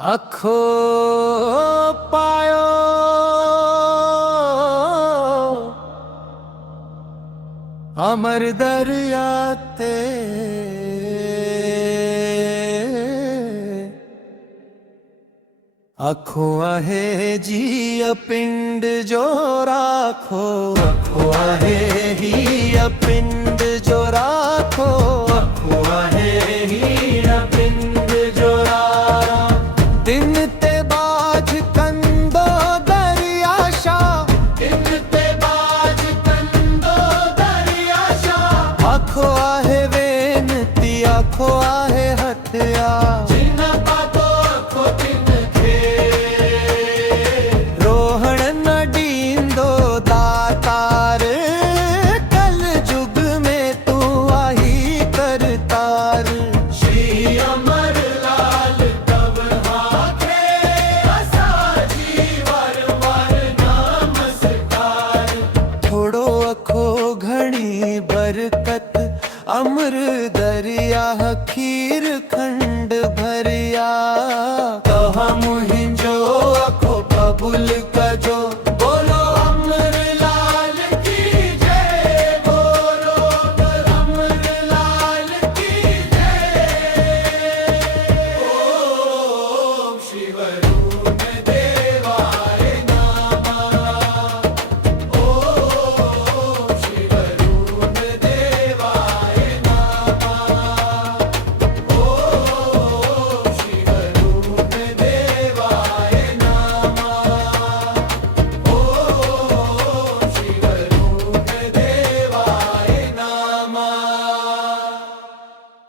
आखो पायो अमर दरिया ते आखो आहे जी पिंड जो राखो आखो आहे ही पिंड जो राखो आखो आहे ही पिंड जो राखो दिन ते बाज कंदो दरिया शाह दिन ते बाज कंदो दरिया शाह आखो आहे वेनती आखो आहे हथिया बरकत अमर दरिया खीर खंड भरिया तो हम